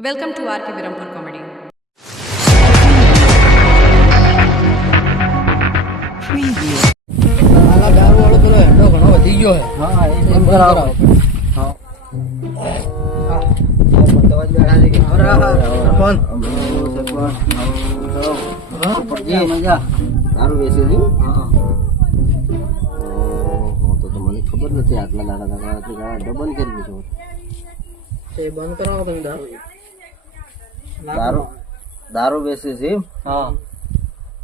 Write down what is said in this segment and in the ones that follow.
Welcome to RK Virampur Comedy. આલા દારૂ વાળો પેલો હેન્ડો ઘણો વધી ગયો છે. હા એ બંધ બંધ કરાવો. કરાવો. હા દારૂ વેચે છે? તો મને ખબર નથી આટલા દાડા ડબલ કરી દીધું. એ બંધ કરાવો તમે દારૂ. દારૂ દારૂ વેચે છે એમ? હા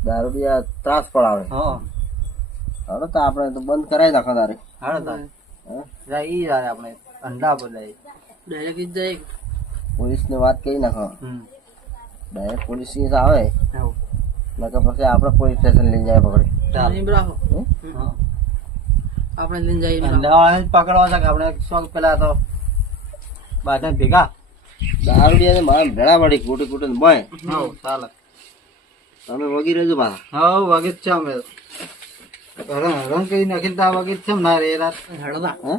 દારૂ બી આ ત્રાસ પડાવે. હા હવે તો આપણે તો બંધ કરાવી નાખો તારે. આપણે અંડા બોલાય ડાયરેક્ટ જાય. પોલીસ ને વાત કહી નાખો. ડાયરેક્ટ પોલીસ આવે નકર પછી આપણે પોલીસ સ્ટેશન લઈને જાય પકડી. આપણે લઈને જઈએ પકડવા છે કે આપણે શોખ પેલા તો બધા ભેગા દારૂ ને મારા ભેળા વાળી કુટી કુટી બોય ચાલે તમે વગી રહેજો પાછા. હા વાગી જ છે અમે રંગ કરી નાખી તો વાગી જ છે ના રે રાત હેડતા હે?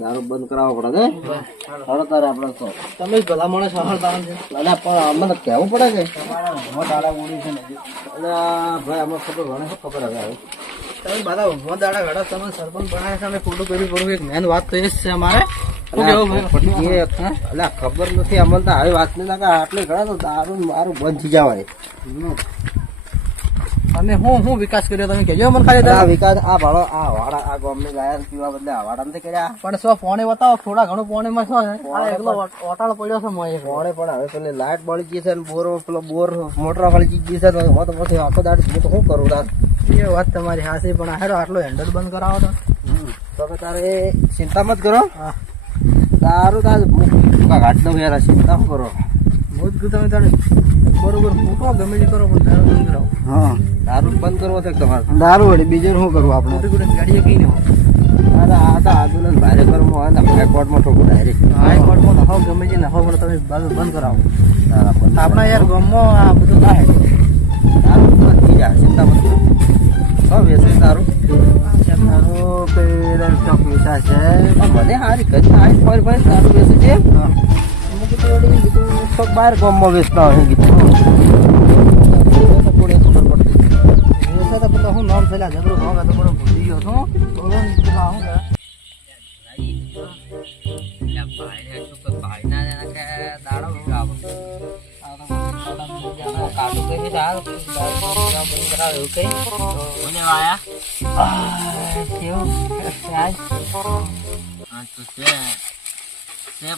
દારૂ બંધ કરાવવો પડે ને હવે તારે આપણે તો તમે જ બધા માણસ સહારતા છે અલ્યા પણ અમને કહેવું પડે કે દાડા ઉડી છે ને અલ્યા ભાઈ અમને ખબર મને શું ખબર હવે તમે બધા ઊંઘો દાડા ઘડા તમે સરપંચ બનાવે છે અમે ખોટું કર્યું પડવું એક મેન વાત તો એ જ છે અમારે શું કેવું ભાઈ અલ્યા ખબર નથી અમને તો આવી વાત નહીં લાગે આટલે ઘણા તો દારૂ મારું બંધ થઈ જવાય. અમે હું વિકાસ કર્યો તમે કહેજો મને ખાલી આ વિકાસ આ ભાડો આ વાડા આ ગામને ગાયા પીવા બદલે આ વાડા નથી કર્યા. પણ શું ફોને બતાવો થોડા ઘણું પોણીમાં શું છે એકલો ઓટાળો પડ્યો છે મોય કોણે પણ હવે પેલી લાઈટ બળી ગઈ છે ને બોર પેલો બોર મોટર વાળી ગઈ છે તો હું તો પછી આખો દાડો હું તો શું કરું તાર. એ વાત તમારી હાસી પણ હેડો આટલો હેન્ડલ બંધ કરાવો તો તમે તારે ચિંતા મત કરો. હા તારું તાર ઘાટ દઉં યાર ચિંતા શું કરો. હું જ તમે તારે બરોબર મૂકો ગમે તે કરો પણ દારૂ બંધ કરાવો. હા દારૂ બંધ કરવો છે તમારે. દારૂ વળી બીજું શું કરવું આપણે મોટી મોટી ગાડીએ કઈ નહીં અરે આ તો આંદોલન ભારે કરવું હોય ને હાઈકોર્ટમાં ઠોકું ડાયરેક્ટ. હાઈકોર્ટમાં નફો ગમે તે નફો પણ તમે બાજુ બંધ કરાવો. તારા બંધ આપણા યાર ગામમાં આ બધું થાય દારૂ બંધ થઈ જાય ચિંતા મત કરો. હા વેચે દારૂ દારૂ પેલા ચોક વિસા છે મને હારી કરી હારી ફરી ફરી દારૂ વેચે છે. અમુક તો વળી કીધું થોક બહાર ગામમાં વેચતા હોય કીધું થોડી ખબર પડતી. વિસા તો બધા હું નામ થયેલા જબરું ભાવ તો બરો ભૂલી ગયો છું બોલો હું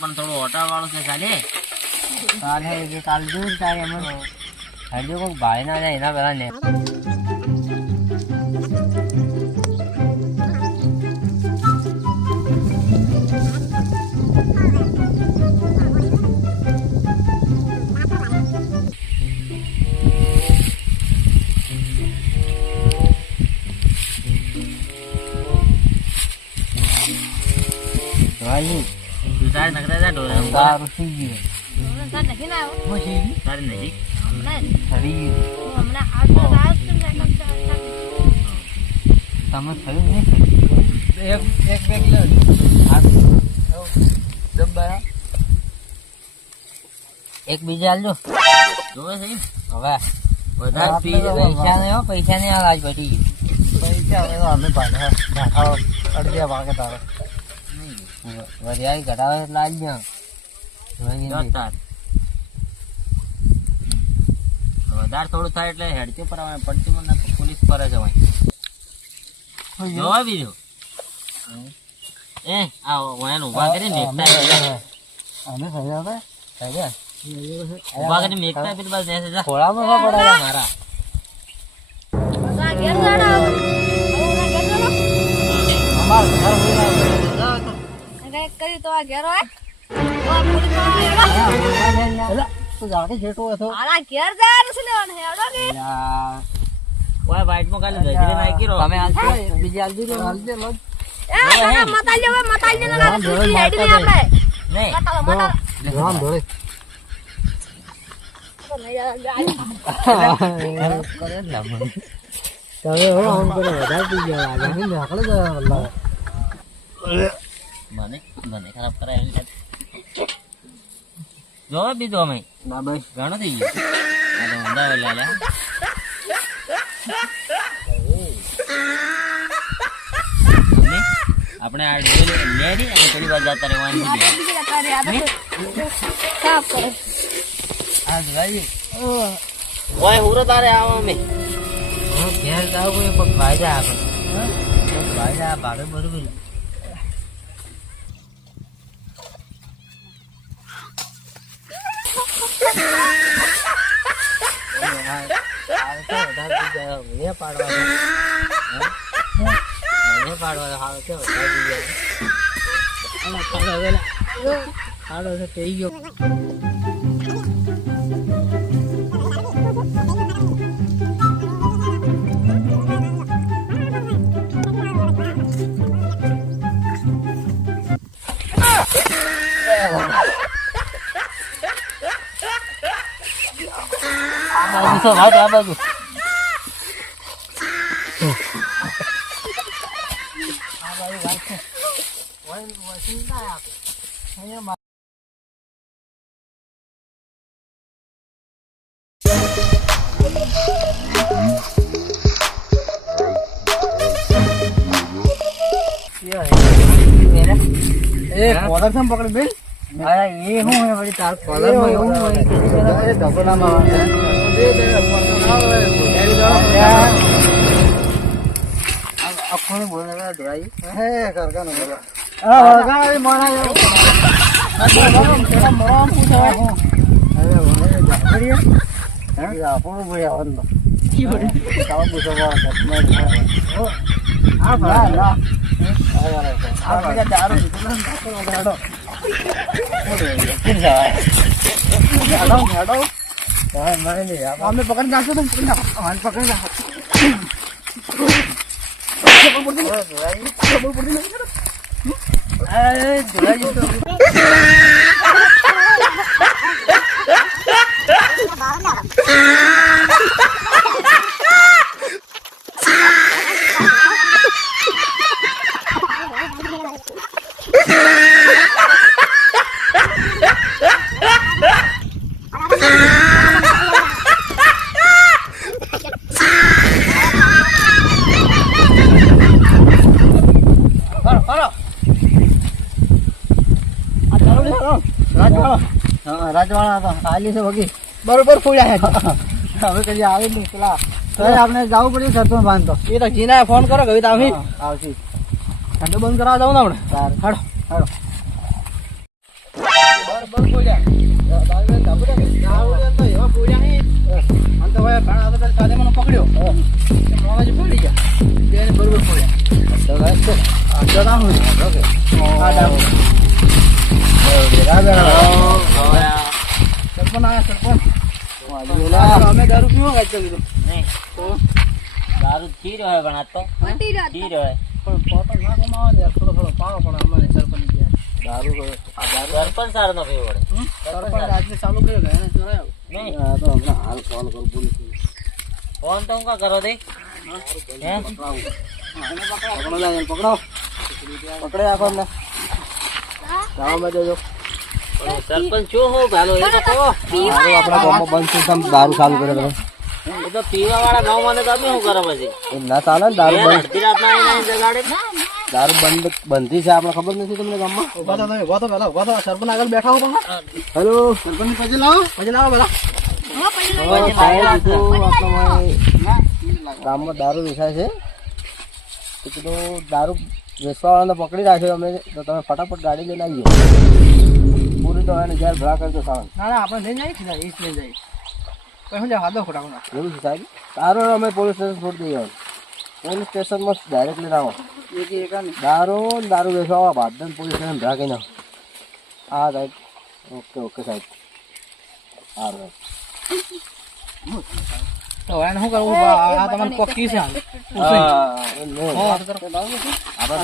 પણ થોડું હોટલ વાળું છે ચાલે ચાલતું ચાલે એમ હજુ કોઈ ભાઈ ના જાય એના પેલા ને તું તારે નકરા જા ઢોળે દારૂ થઈ ગયું તારે નજીક તમે થયું નહીં એક એક બેગ લે ડબ્બા એક બીજા હાલજો જોવે છે હવે વધારે પી પૈસા નહીં હો પૈસા નહીં હાલ આજ બધી પૈસા હવે અમે ભાડો અડધ્યા ભાગે તારો વધારે ઘટાવે લાજ ને વધારે થોડું થાય એટલે હેડતી પર આવે પડતી મને પોલીસ પર જ હોય જોવા બીજું એ આ વાયન ઉભા કરીને મેકતા અમે થયા હવે થયા ઉભા કરીને મેકતા પેલી બાજુ બેસે જા ખોળામાં શું પડે મારા અમાર ઘર કરી તો આ ઘેર હોય તું જાતે છેટો હતો આલા ઘેર જવાનું છે લેવાનું હેડો કે ઓય વાઈટ માં કાલે ગજરે નાખી રો તમે હાલજો બીજી હાલજો હાલજો લો એ તમે મતાલ્યો ના સુકી હેડી ને આપણે નહીં મતાલો રામ ધોળે તમે હો આમ કરે વધારે પી ગયા લાગે ને આકડે જ અલ્લાહ મને મને ખરાબ કરાય જોવે બીજું અમે ના ભાઈ ઘણું થઈ ગયું આ તો ઊંધા વેલા લ્યા. મમ્મી, આપણે આ ડેલ લેરી અને પેલી વાર જતા રહેવાની છે. બીજી જતા રે, આ તો સાફ કરે. આ ભાઈ ઓય હુરો તારે આવો અમે હું ઘેર જાવ કોઈ પણ ફાયદા આપે ફાયદા ભાડે બરોબર આ બાજુ એ કોલર સમ પકડી બેન અરે એ હું હે વળી તાર કોલર માં એવું હોય એ ધપડામાં દે અખોને બોલવા દોરાઈ હે કરકાનો બોલા આ વળગાડી મોરા તેરા મોરામ પૂછાય અરે વળે જાફરીએ હે આપણો ભાઈ આવવાનો કાવ પૂછવા આ ભાઈ ના આ ભાઈ દારૂ દીધું ને દાડો અમે પકડી નાખશું તો પકડી નાખો હાલ પકડી નાખો રાજવાળા હતા ખાલી છે બગી બરોબર ફોડ્યા હવે કદી આવે નહીં પેલા આપણે જવું પડ્યું સરતો બાંધતો એ તો જીના ફોન કરો કે તમે આવતી ઠંડો બંધ કરાવવા જાવ ને આપણે તાર હાડો હાડો બરોબર ફોડ્યા દાવે દાબડે દાવડે તો એવા ફોડ્યા નહીં અંત ભાઈ ઘણા હતા કાલે મને પકડ્યો મોવાજી પડી ગયા તેને બરોબર ફોડ્યા તો ગાય છે આ જરા હું ઓકે આ દાવ સરપંચ આયા સરપંચ અમે દારૂ પીવો કાઢ કીધું નહીં દારૂ થઈ રહ્યો હોય પણ આ તો મટી રહ્યો થઈ રહ્યો હોય પણ પોતા ના કમાવા દે થોડો થોડો પાવો પણ અમને સરપંચ દારૂ આ દારૂ સરપંચ સારો નો પીવો પડે સરપંચ આજને ચાલુ કર્યો કે એને ચોરાયો નહીં આ તો હમણાં હાલ ફોન કરું પોલીસ ફોન તો હું કા કરો દે હે પકડો જાય પકડો પકડે આખો અમને ગામમાં જજો સરપંચ શું હું ભાલો એ તો કહો દારૂ આપણા ગામમાં બંધ છે તમે દારૂ ચાલુ કરે તમે એ તો પીવા વાળા ગામ માં તમે શું કરો પછી એ ના ચાલે ને દારૂ બંધ અડધી રાતના આવીને જગાડે દારૂ બંધી છે આપણે ખબર નથી તમને ગામમાં ઉભા તો તમે ઉભા તો પેલા ઉભા તો સરપંચ આગળ બેઠા હો તમે હેલો સરપંચ પછી લાવો પેલા ગામમાં દારૂ વેચાય છે તો કીધું દારૂ વેચવાવાળાને પકડી રાખ્યો અમે તો તમે ફટાફટ ગાડી લઈને આવીએ પૂરી તો એને જ્યારે ભરા કરજો સાવન ના ના આપણે લઈ જઈએ ઈસ લઈ જઈએ પણ શું હાદો ખોટા કોના એવું છે સાહેબ દારૂ અમે પોલીસ સ્ટેશન છોડી દઈએ પોલીસ સ્ટેશનમાં ડાયરેક્ટ લઈને આવો દારૂ વેચવા બાદન પોલીસ સ્ટેશન ભરા કહીને હા સાહેબ ઓકે સાહેબ સારું તો એને શું કરવું આ તમને પક્કી છે આપણે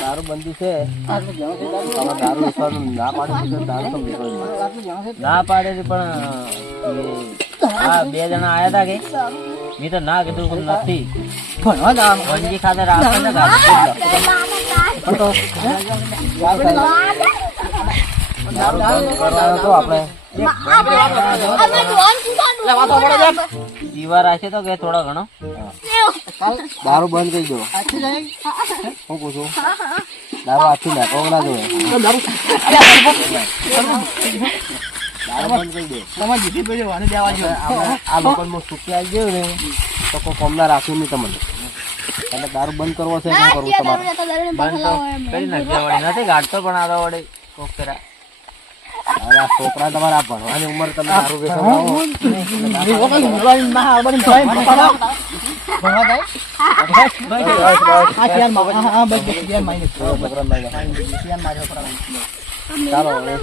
દારૂ બંધી છે તમે દારૂ વેચવાનું ના પાડે છે દારૂ તો વેચવાનું ના પાડે છે પણ આ બે જણા આયા હતા કે મેં તો ના કીધું કે નથી વંજી ખાતર આપે ને દારૂ બંધ કરવાનો તો આપણે જીવા રાખે તો કે થોડો ઘણો દારૂ બંધ કરી દો. આથી જાય હું પૂછું દારૂ આથી નાખો ના જોઈએ. દારૂ બંધ કરી દો. તમારે જીતી પડ્યો વાને દેવા જો આ લોકોને સુકી આવી ગયો ને તો કોઈ કોમના રાખ્યું નહીં તમને. એટલે દારૂ બંધ કરવો છે શું કરવું તમારે? બંધ તો કરી નાખ્યા વળી નથી ગાડતો પણ આ તો વળી કોક કર્યા. હવે આ છોકરા તમારે આ ભણવાની ઉંમર તમે દારૂ વેચવા લાવો. ચાલો હવે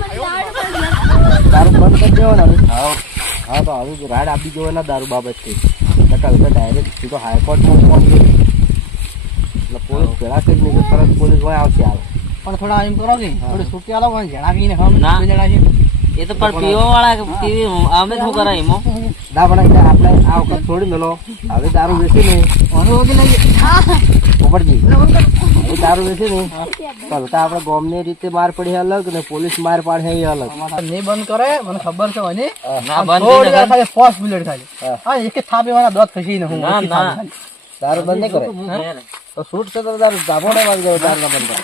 દારૂ બંધ કરી દેવો ને હવે. હા તો હવે રાડ આપી દેવો ને દારૂ બાબતથી. ડાયરેક્ટ સીધો હાઈકોર્ટમાં ફોન કરી એટલે પોલીસ પેલા કરી નહીં તરત પોલીસ હોય આવશે હાલ. પણ થોડા એમ કરો કે થોડી છૂટી આલો પણ જણા કહીને ના. જણા છે એ તો પણ પીવા વાળા પીવી અમે શું કરાય એમાં ના પણ એટલે આપણે આ વખત છોડી મેલો. હવે દારૂ વેચી નહીં ઉપરજી હવે દારૂ વેચી નહીં તો આપણે ગોમની રીતે માર પડી અલગ ને પોલીસ માર પાડે એ અલગ. નહીં બંધ કરે મને ખબર છે મને ના બંધ થોડી વાર ખાલી 5 મિનિટ ખાલી હા એક થાપી વાળા દોત ખસી ને હું ના ના દારૂ બંધ નહીં કરે તો છૂટ છે તો દારૂ ધાબો નહીં વાગી જાય. દારૂ ના બંધ કરે.